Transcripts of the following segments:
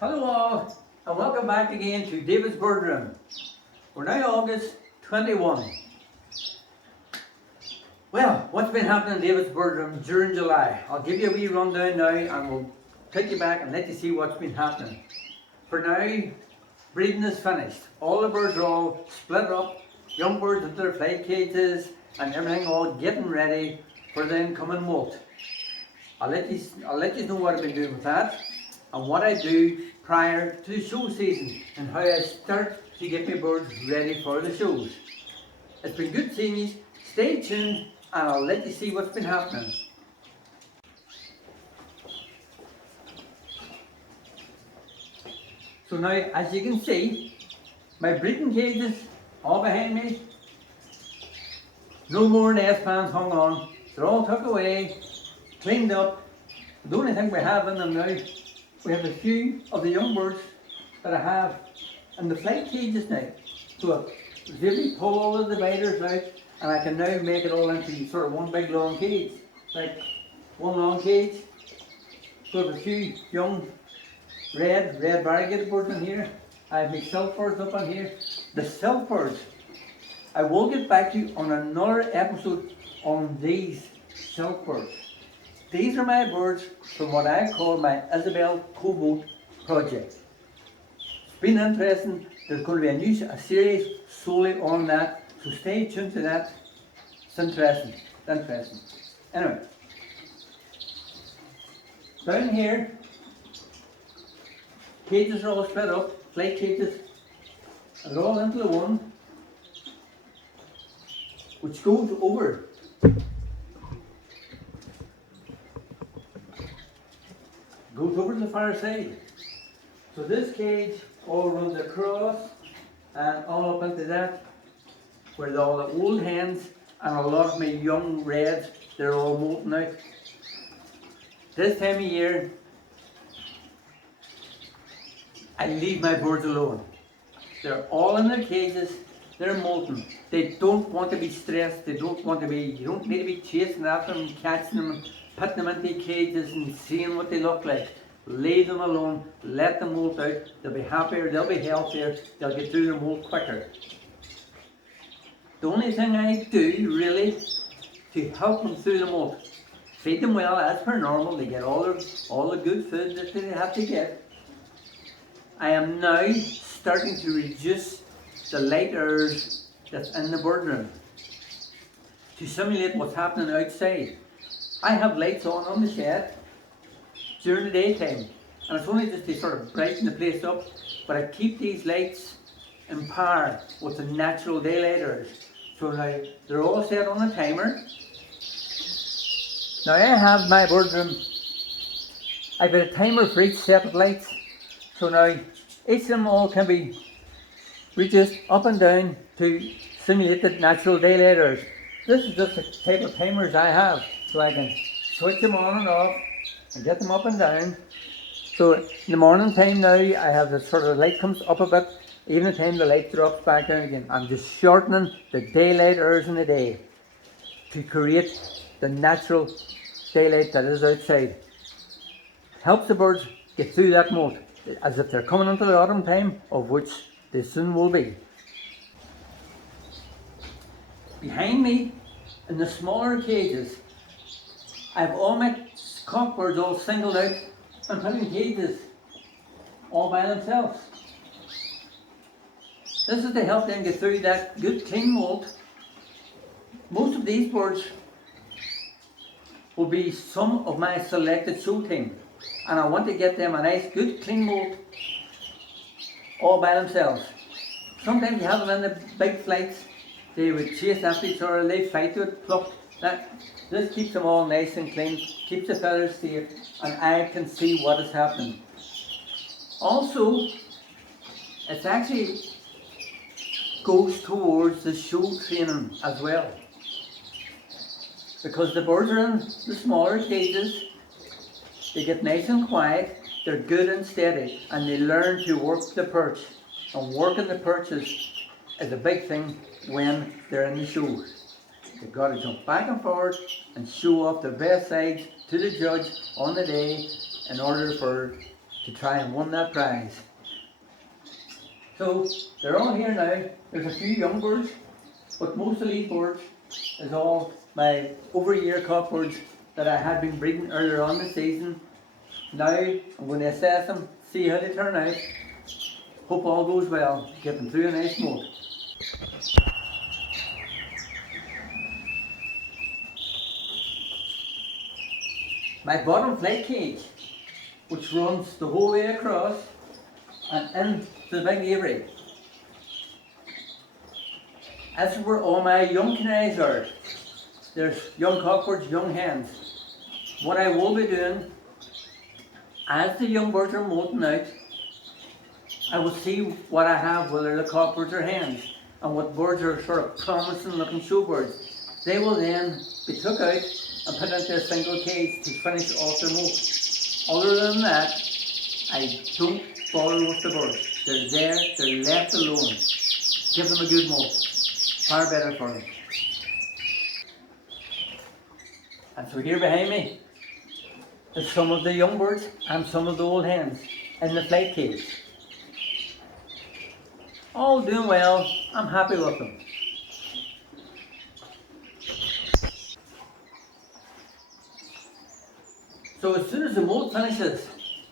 Hello all, and welcome back again to Davidsbirdroom. We're now August 21. Well, what's been happening in Davidsbirdroom during July? I'll give you a wee rundown now and we'll take you back and let you see what's been happening. For now, breeding is finished. All the birds are all split up, young birds into their flight cages and everything all getting ready for the incoming molt. I'll let you know what I've been doing with that and what I do prior to the show season and how I start to get my birds ready for the shows. It's been good seeing you. Stay tuned and I'll let you see what's been happening. So now, as you can see, my breeding cages all behind me. No more nest pans hung on. They're all tucked away, cleaned up. The only thing we have in them now, we have a few of the young birds that I have in the flight cages now. So I've really pulled all the dividers out and I can now make it all into sort of one big long cage. Like one long cage. So I have a few young red variegated birds in here. I have my silk birds up on here. The silk birds, I will get back to you on another episode on these silk birds. These are my birds from what I call my Isabel Cobalt project. It's been interesting. There's going to be a series solely on that, so stay tuned to that. It's interesting. Anyway, down here, cages are all split up, flight cages, and they're all into the one, which goes over. Goes over to the far side. So this cage all runs across and all up into that, where all the old hens and a lot of my young reds, they're all molting out. This time of year, I leave my birds alone. They're all in their cages, they're molting. They don't want to be stressed, you don't need to be chasing after them, catching them, putting them into cages and seeing what they look like. Leave them alone, let them molt out, they'll be happier, they'll be healthier, they'll get through their molt quicker. The only thing I do really to help them through the molt, feed them well as per normal, they get all the good food that they have to get. I am now starting to reduce the light hours that's in the bird room to simulate what's happening outside. I have lights on the shed during the daytime, and it's only just to sort of brighten the place up, but I keep these lights in par with the natural daylight hours. So now they're all set on a timer. Now I have my bird room, I've got a timer for each set of lights, so now each of them all can be reduced up and down to simulate the natural daylight hours. This is just the type of timers I have, so I can switch them on and off and get them up and down. So in the morning time now, I have the sort of light comes up a bit. Evening time the light drops back down again. I'm just shortening the daylight hours in the day to create the natural daylight that is outside. Helps the birds get through that molt as if they're coming into the autumn time, of which they soon will be. Behind me, in the smaller cages, I have all my cockbirds all singled out and put in cages all by themselves. This is to help them get through that good clean molt. Most of these birds will be some of my selected show team, and I want to get them a nice good clean molt all by themselves. Sometimes you have them in the big flights, they would chase after each other, they fight to it, pluck. This keeps them all nice and clean, keeps the feathers safe, and I can see what is happening. Also, it actually goes towards the show training as well. Because the birds are in the smaller cages, they get nice and quiet, they're good and steady, and they learn to work the perch. And working the perches is a big thing when they're in the shows. They've got to jump back and forth and show off their best sides to the judge on the day in order to to try and win that prize. So they're all here now. There's a few young birds, but most of these birds is all my over-year cockbirds that I had been breeding earlier on this season. Now I'm going to assess them, see how they turn out. Hope all goes well, get them through a nice moult. My bottom flight cage, which runs the whole way across and into the big aviary. This is where all my young canaries are. There's young cockbirds, young hens. What I will be doing, as the young birds are molting out, I will see what I have, whether the cockbirds or hens, and what birds are sort of promising looking showbirds. They will then be took out and put into a single cage to finish off their molt. Other than that, I don't bother with the birds. They're there, they're left alone. Give them a good molt. Far better for them. And so here behind me is some of the young birds and some of the old hens in the flight cage. All doing well, I'm happy with them. So as soon as the molt finishes,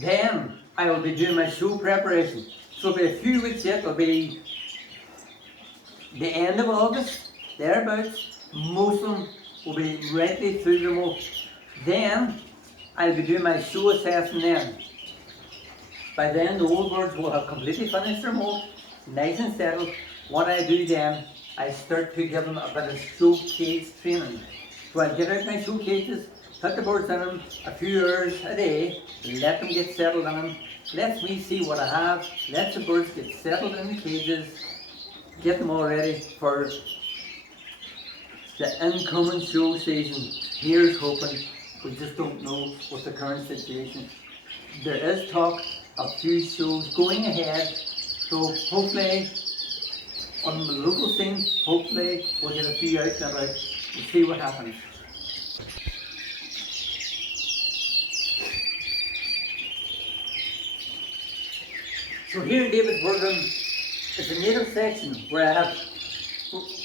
then I will be doing my show preparation. So it'll be a few weeks yet, it'll be the end of August, thereabouts. Most of them will be ready through the molt. Then I'll be doing my show assessment then. By then the old birds will have completely finished their molt, nice and settled. What I do then, I start to give them a bit of show cage training. So I get out my show cages, put the birds in them a few hours a day, let them get settled in them, let me see what I have, let the birds get settled in the cages, get them all ready for the incoming show season. Here's hoping. We just don't know what the current situation. There is talk of few shows going ahead, so hopefully on the local scene, hopefully we'll get a few out and about. We'll see what happens. So here in Davidsbirdroom is a native section where I have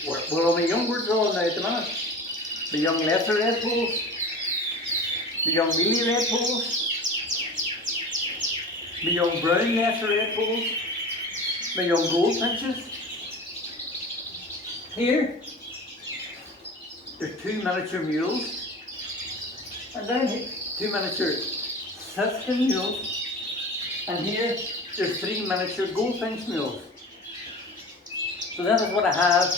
where all my young birds are all now at the minute. The young lesser redpolls, the young mealy redpolls, the young brown lesser redpolls, my young goldfinches. Here, there's two miniature mules, and down here, two miniature siskin mules, and here there's three miniature goldfinch mules. So that is what I have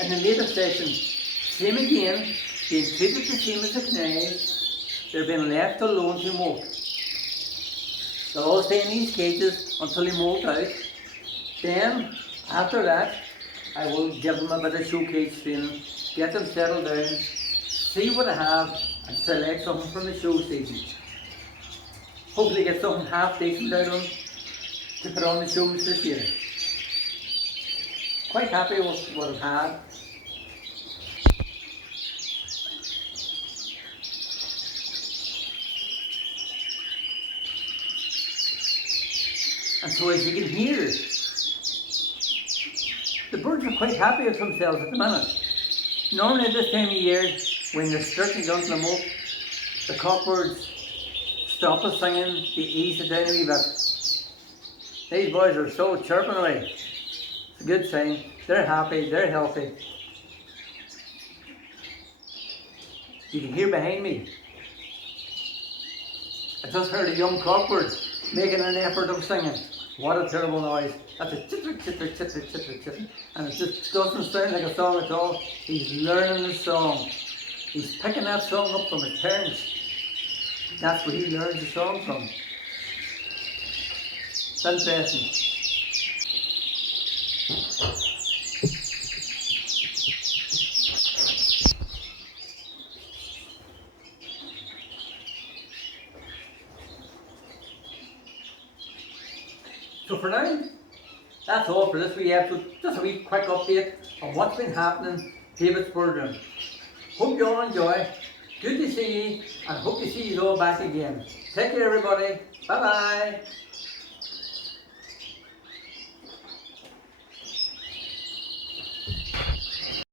in the native section. Same again, being treated the same as the canaries. They're being left alone to molt. They'll all stay in these cages until they molt out. Then, after that, I will give them a bit of show cage training, get them settled down, see what I have, and select something from the show season. Hopefully get something half decent out of them to put on the shows this year. Quite happy with what I've had. And so as you can hear, the birds are quite happy with themselves at the minute. Normally at this time of year, when they're starting down to the molt, the cockbirds stop us singing, they ease it down a wee bit. These boys are so chirping away. It's a good sign. They're happy, they're healthy. You can hear behind me. I just heard a young cockbird making an effort of singing. What a terrible noise. That's a chitter, chitter, chitter, chitter, chitter. And it just doesn't sound like a song at all. He's learning the song. He's picking that song up from his parents. That's where he learns the song from. It's interesting. So for now, that's all for this wee episode. Just a wee quick update on what's been happening in Davidsbirdroom. Hope you all enjoy. Good to see you, and hope to see you all back again. Take care, everybody. Bye bye.